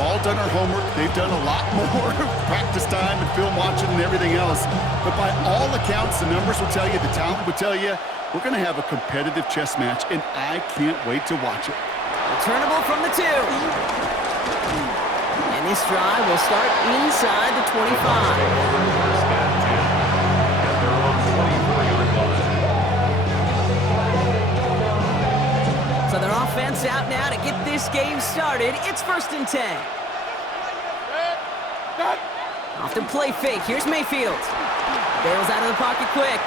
all done our homework. They've done a lot more practice time and film watching and everything else. But by all accounts, the numbers will tell you, the talent will tell you, we're going to have a competitive chess match, and I can't wait to watch it. Returnable from the 2. And this drive will start inside the 25. So their offense out now to get this game started. It's 1st and 10. Off the play fake. Here's Mayfield. Bails out of the pocket quick.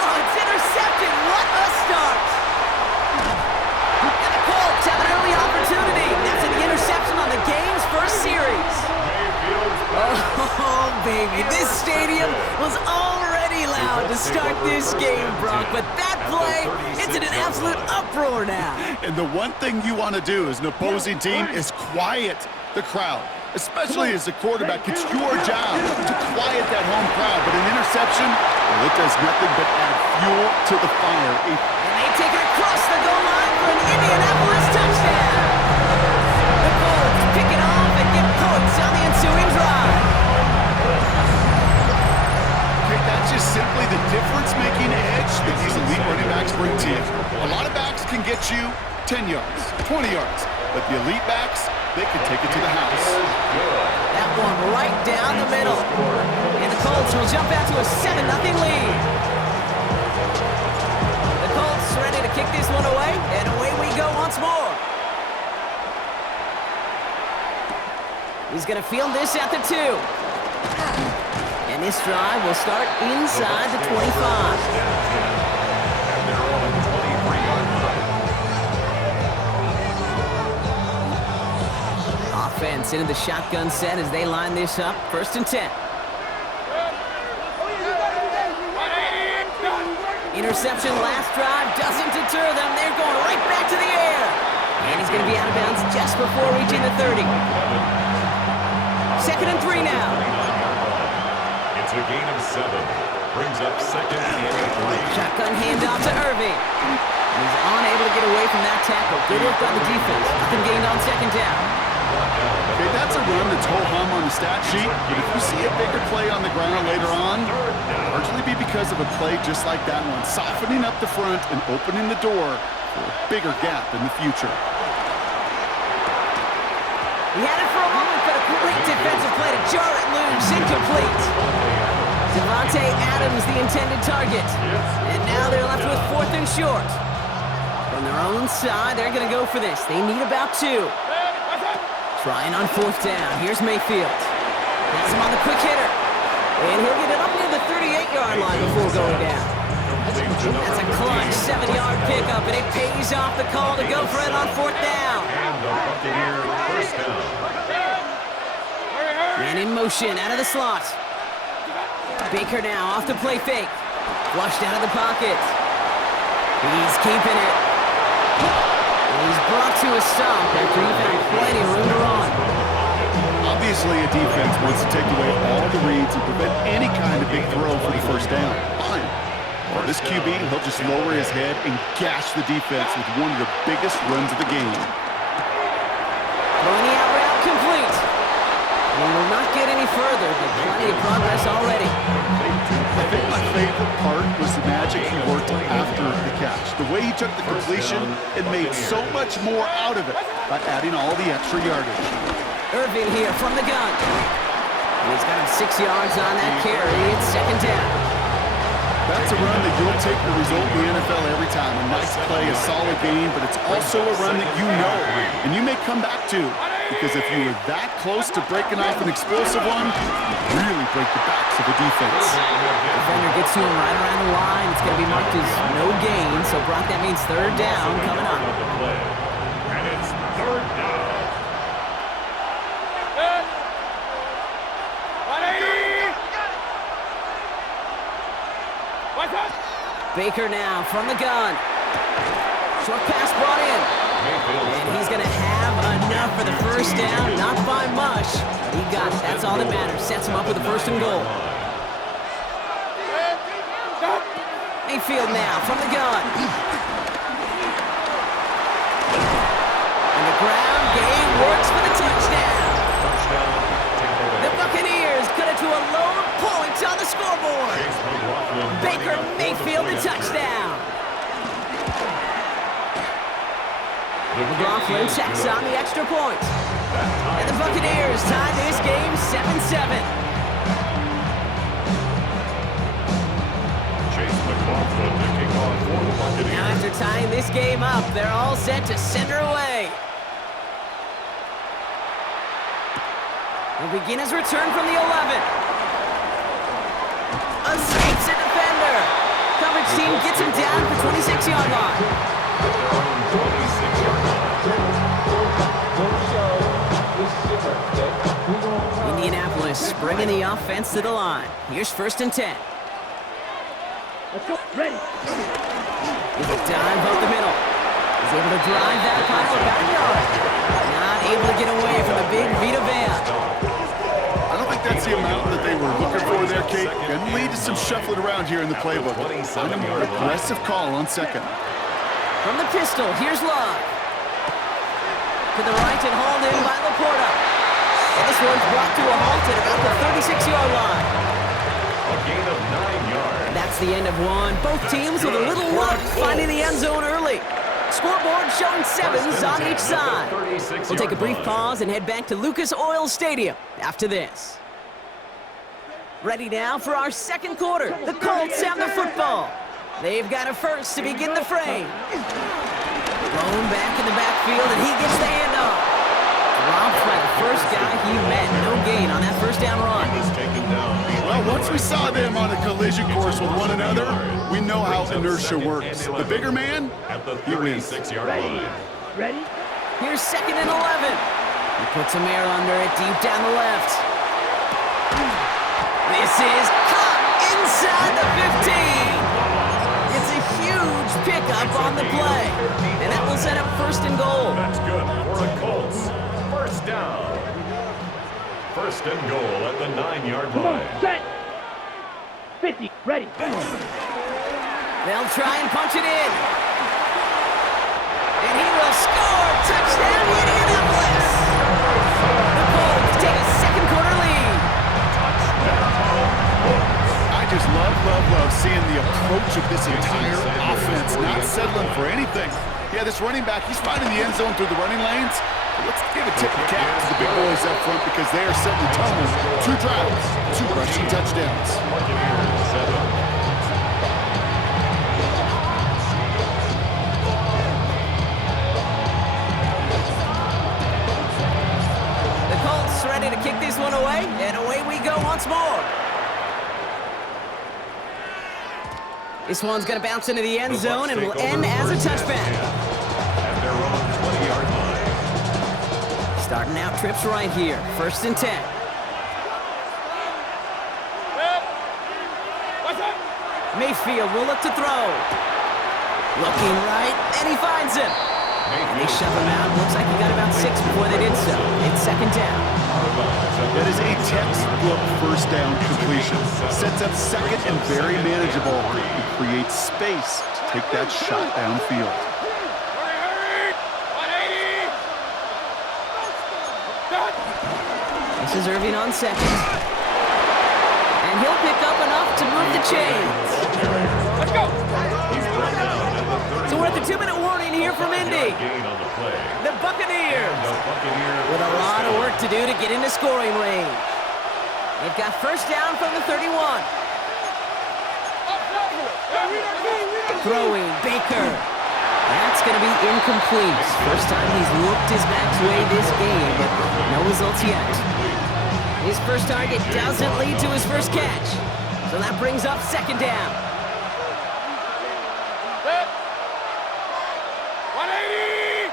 Oh, it's intercepted. What a start. And the Colts have an early opportunity. That's an interception on the game's first series. Oh, baby. This stadium was already loud to start this game, Brock. But that play, it's in an absolute uproar now. And the one thing you want to do as an opposing team is quiet the crowd. Especially as a quarterback, it's your job to quiet that home crowd. But an interception, well, it does nothing but add fuel to the fire. And they take it across the goal line for an Indianapolis touchdown. The Colts pick it off and get points on the ensuing drive. Okay, that's just simply the difference-making edge that these elite running backs bring to you. A lot of backs can get you 10 yards, 20 yards, but the elite backs, they can take it to the house. That one right down the middle. And the Colts will jump out to a 7-0 lead. The Colts ready to kick this one away, and away we go once more. He's going to field this at the 2. And this drive will start inside the 25. Offense into the shotgun set as they line this up. 1st and 10. Interception last drive doesn't deter them. They're going right back to the air. And he's going to be out of bounds just before reaching the 30. 2nd and 3 now. It's a gain of 7. Brings up 2nd and 3. Shotgun handoff to Irving. He's unable to get away from that tackle. Good work on the defense. Nothing gained on 2nd down. Okay, that's a run that's ho-hum on the stat sheet, but if you see a bigger play on the ground later on, it'll largely be because of a play just like that one, softening up the front and opening the door for a bigger gap in the future. He had it for a moment, but a great defensive play to jar it loose, incomplete. Devontae Adams, the intended target. And now they're left with 4th and short. From their own side, they're going to go for this. They need about 2. Trying on 4th down. Here's Mayfield. Has him on the quick hitter. And he'll get it up near the 38-yard line before going down. That's a clutch 7-yard pickup, and it pays off the call to go for it on 4th down. Man in motion out of the slot. Baker now off the play fake. Flushed out of the pocket. He's keeping it. He's brought to a stop after he found plenty of room to run. Obviously, a defense wants to take away all the reads and prevent any kind of big throw for the 1st down. Fine. For this QB, he'll just lower his head and gash the defense with one of the biggest runs of the game. Throwing the out route complete. And he will not get any further, but plenty of progress already. I think my favorite part was the magic he worked after the catch. The way he took the completion and made so much more out of it by adding all the extra yardage. Irving here from the gun. And he's got him 6 yards on that carry. It's 2nd down. That's a run that you'll take the result in the NFL every time. A nice play, a solid game, but it's also a run that you know and you may come back to. Because if you were that close to breaking off an explosive one, you really break the backs of the defense. Defender gets to him right around the line. It's going to be marked as no gain. So, Brock, that means 3rd down coming up. And it's 3rd down. Baker now from the gun. Short pass brought in. And he's going to have enough for the 1st down. Not by much. He got it. That's all that matters. Sets him up with a 1st and goal. Mayfield now from the gun. And the ground game works for the touchdown. The Buccaneers cut it to a lone point on the scoreboard. Baker Mayfield the touchdown. McLaughlin checks on the extra point. And the Buccaneers tie this game 7-7. Now after tying this game up, they're all set to send her away. He'll begin his return from the 11. Escapes a defender. Coverage team gets him down at the 26-yard line. Indianapolis bringing the offense to the line. Here's 1st and 10. Let's go. Ready. With a dive up the middle. He's able to drive that pile about a yard. Not able to get away from the big Vita Vea. I don't think that's the amount that they were looking for there, Kate. Can lead to some shuffling around here in the playbook. Find a more aggressive call on 2nd. From the pistol, here's Love. To the right and hauled in by Laporta. And this one's brought to a halt at about the 36-yard line. A gain of 9 yards. That's the end of one. Both teams with a little luck finding the end zone early. Scoreboard showing 7s on each side. We'll take a brief pause and head back to Lucas Oil Stadium after this. Ready now for our 2nd quarter. The Colts have the football. They've got a first to begin the frame. Thrown back in the backfield, and he gets the handoff. Dropped by the first guy he met. No gain on that first down run. Well, once we saw them on a collision course with one another, we know how inertia works. The bigger man, he wins. 36-yard line. Ready. Here's 2nd and 11. He puts some air under it deep down the left. This is caught inside the 15. It's a huge pickup on the play. And that will set up 1st and goal. That's good for the Colts. 1st down. 1st and goal at the 9-yard line. Set. 50. Ready. They'll try and punch it in. And he will score. Touchdown, Indianapolis. The Colts take a 2nd quarter lead. I just love seeing the approach of this entire offense, not settling for anything. Yeah, this running back, he's finding the end zone through the running lanes. But let's give a tip of the cap to the big boys up front because they are setting the tone. 2 drives, 2 rushing touchdowns. The Colts ready to kick this one away, and away we go once more. This one's going to bounce into the end zone and will end as a touchback. At their own 20-yard line. Starting out trips right here. 1st and 10. Mayfield will look to throw. Looking right, and he finds him. And they shove him out. Looks like he got about 6 before they did so. It's 2nd down. That is a textbook 1st down completion. Sets up 2nd and very manageable. It creates space to take that shot downfield. This is Irving on 2nd. And he'll pick up enough to move the chains. Let's go. So we're at the 2-minute warning here from Indy. Gain on the play. The Buccaneers The Buccaneers with a lot of work to do to get into scoring range. They've got 1st down from the 31. Throwing, Baker. That's going to be incomplete. First time he's looked his max way this game, but no results yet. His first target doesn't lead to his first catch. So that brings up 2nd down. 180.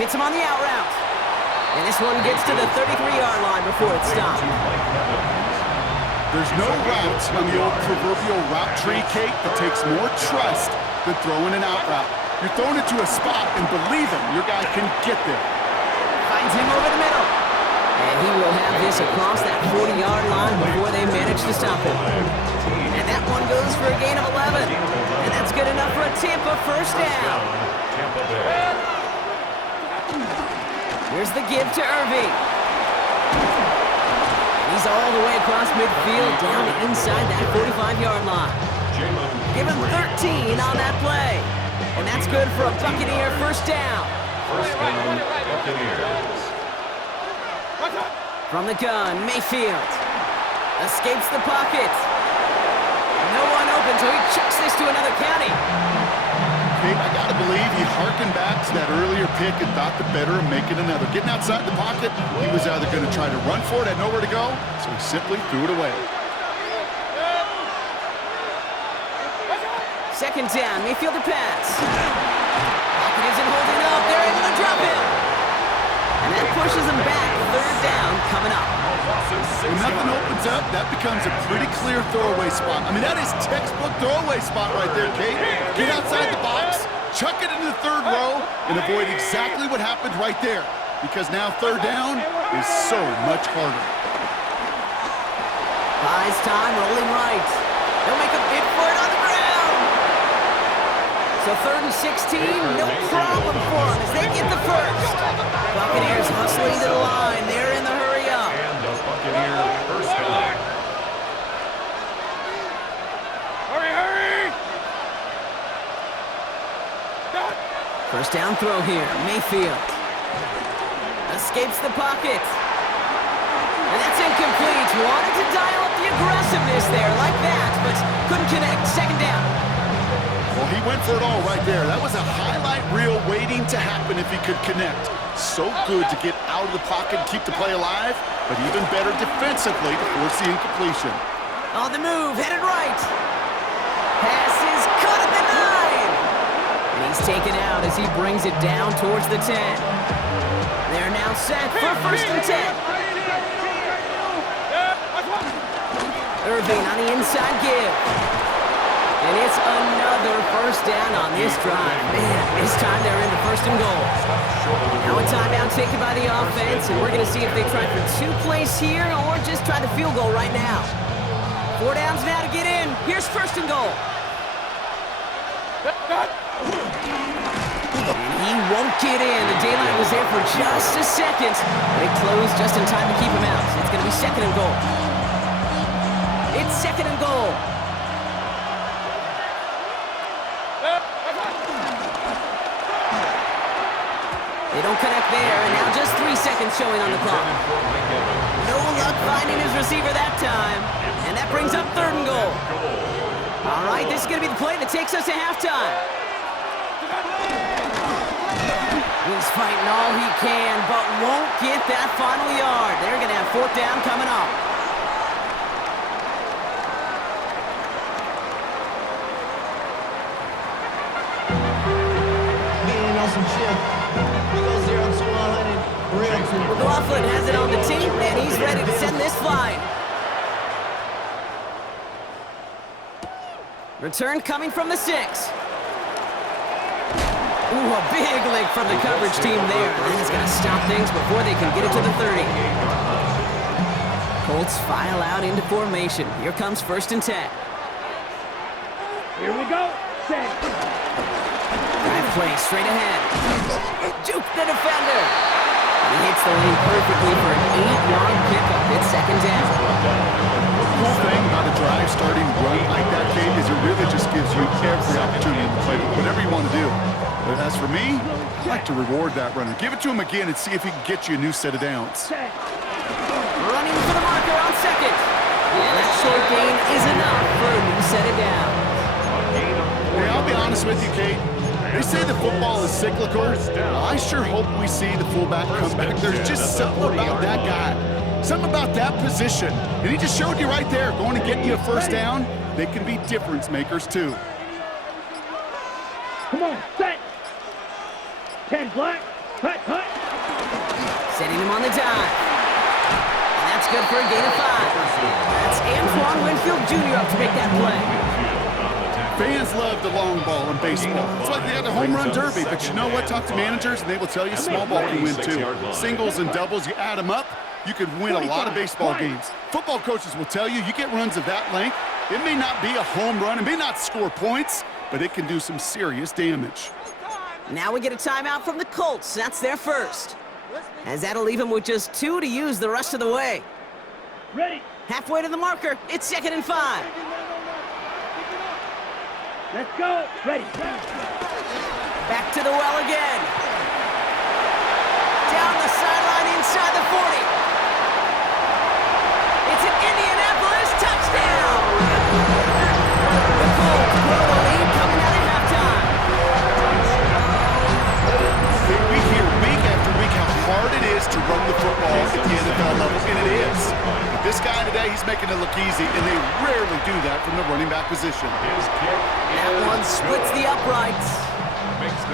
Hits him on the out route. And this one gets to the 33-yard line before it's stopped. There's no route on the old proverbial route tree, Kate, that takes more trust than throwing an out route. You're throwing it to a spot, and believe him, your guy can get there. Finds him over the middle. And he will have this across that 40-yard line before they manage to stop him. And that one goes for a gain of 11. And that's good enough for a Tampa first down. Tampa Bay. Here's the give to Irving. He's all the way across midfield, down inside that 45-yard line. Give him 13 on that play. And that's good for a Buccaneer first down. First down, Buccaneers. From the gun, Mayfield escapes the pocket. No one open, so he chucks this to another county. Hey, I gotta believe he harkened back to that earlier pick and thought the better of making another. Getting outside the pocket, he was either going to try to run for it, had nowhere to go, so he simply threw it away. Second down, Mayfield to pass. Pocket isn't holding up. They're able to drop him. And that pushes him back. Third down coming up. When nothing opens up, that becomes a pretty clear throwaway spot. I mean, that is textbook throwaway spot right there, Kate. Get outside the box, chuck it into the third row, and avoid exactly what happened right there. Because now third down is so much harder. Buys time, rolling right. They'll make a bid for it on the ground. So third and 16, no problem for them as they get the first. Buccaneers hustling to the line. They're in the hurry up. And the Buccaneer first down. Hurry! First down throw here, Mayfield. Escapes the pocket. And that's incomplete. Wanted to dial up the aggressiveness there like that, but couldn't connect. Second down. Well, he went for it all right there. That was a highlight reel waiting to happen if he could connect. So good to get out of the pocket and keep the play alive, but even better defensively to force the incompletion. On the move, headed right. Pass is caught at the 9. And he's taken out as he brings it down towards the 10. They're now set for first and 10. Irving on the inside give. And it's another first down on this drive. Man, this time they're into first and goal. Now a timeout taken by the offense, and we're going to see if they try for 2 plays here or just try the field goal right now. 4 downs now to get in. Here's first and goal. And he won't get in. The daylight was there for just a second, but it closed just in time to keep him out. So it's going to be second and goal. It's second and goal. They don't connect there, and now just 3 seconds showing on the clock. No luck finding his receiver that time, and that brings up third and goal. All right, this is going to be the play that takes us to halftime. He's fighting all he can, but won't get that final yard. They're going to have fourth down coming up. McLaughlin has it on the team, and he's ready to send this flying. Return coming from the 6. Ooh, a big lick from the coverage team there. That is going to stop things before they can get it to the 30. Colts file out into formation. Here comes first and 10. Here we go. Set. Drive play straight ahead. Juke the defender. He hits the lane perfectly for an 8-yard pickup. It's second down. The cool thing about a drive starting run like that, Kate, is it really just gives you every opportunity to play whatever you want to do. But as for me, I like to reward that runner. Give it to him again and see if he can get you a new set of downs. Running for the marker on second. And that short gain is enough for a new set of downs. Hey, I'll be honest with you, Kate. They say the football is cyclical. I sure hope we see the fullback come back. There's just something about that guy. Something about that position. And he just showed you right there, going to get you a first down. They can be difference makers, too. Come on, set. 10 black. Hut, hut. Setting him on the dive. And that's good for a gain of 5. That's Antoine Winfield Jr. up to make that play. Fans love the long ball in baseball. It's like they had the home run derby, but you know what? Talk to managers, and they will tell you small ball can win too. Singles and doubles, you add them up, you could win a lot of baseball games. Football coaches will tell you, you get runs of that length, It may not be a home run, it may not score points, but it can do some serious damage. Now we get a timeout from the Colts. That's their first. As that'll leave them with just 2 to use the rest of the way. Ready. Halfway to the marker. It's 2nd and 5. Let's go. Ready. Back to the well again. Down the sideline inside the 40. It's an Indianapolis touchdown. The Colts grow the lead coming out at halftime. We hear week after week how hard it is to run the football at the NFL level, and it is. But this guy today, he's making it look easy, and they rarely do that from the running back position. That one splits the uprights.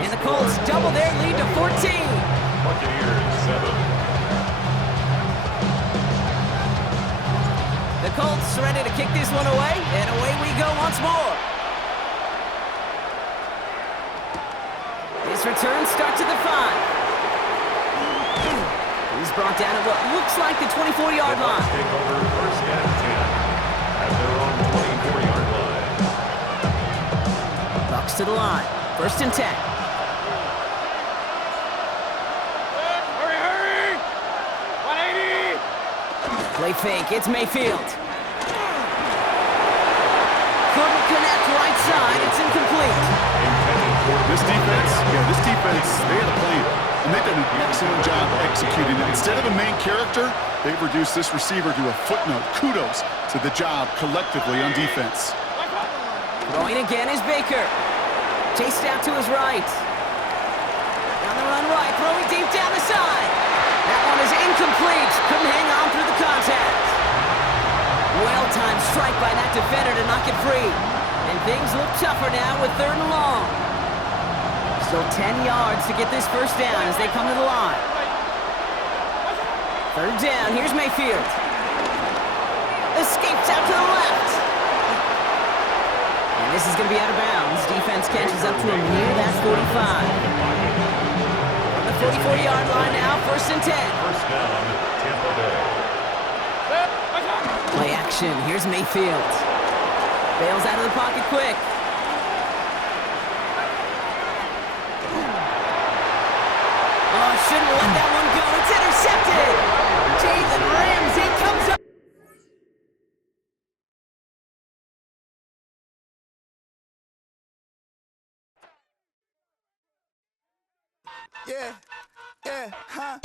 And the Colts double their lead to 14. Buccaneers 7. The Colts ready to kick this one away, and away we go once more. His return starts at the 5. He's brought down at what looks like the 24-yard line. Take over 1st and 10 at their own 24-yard line. Bucks to the line. 1st and 10. Hurry! 180! Play fake. It's Mayfield. Couldn't connect right side. It's incomplete. This defense, they had a plan, and they've done an excellent job executing it. Instead of a main character, they've reduced this receiver to a footnote. Kudos to the job collectively on defense. Throwing again is Baker. Chased out to his right. Down the run right, throwing deep down the side. That one is incomplete. Couldn't hang on through the contact. Well-timed strike by that defender to knock it free. And things look tougher now with 3rd and long. Still 10 yards to get this first down as they come to the line. 3rd down, here's Mayfield. Escapes out to the left. And this is going to be out of bounds. Defense catches up to him near that 45. On the 44-yard line now, 1st and 10. First down, Tampa Bay. Play action, here's Mayfield. Bails out of the pocket quick. Oh, shouldn't let that one go. It's intercepted. Jalen Ramsey comes up. Yeah, huh?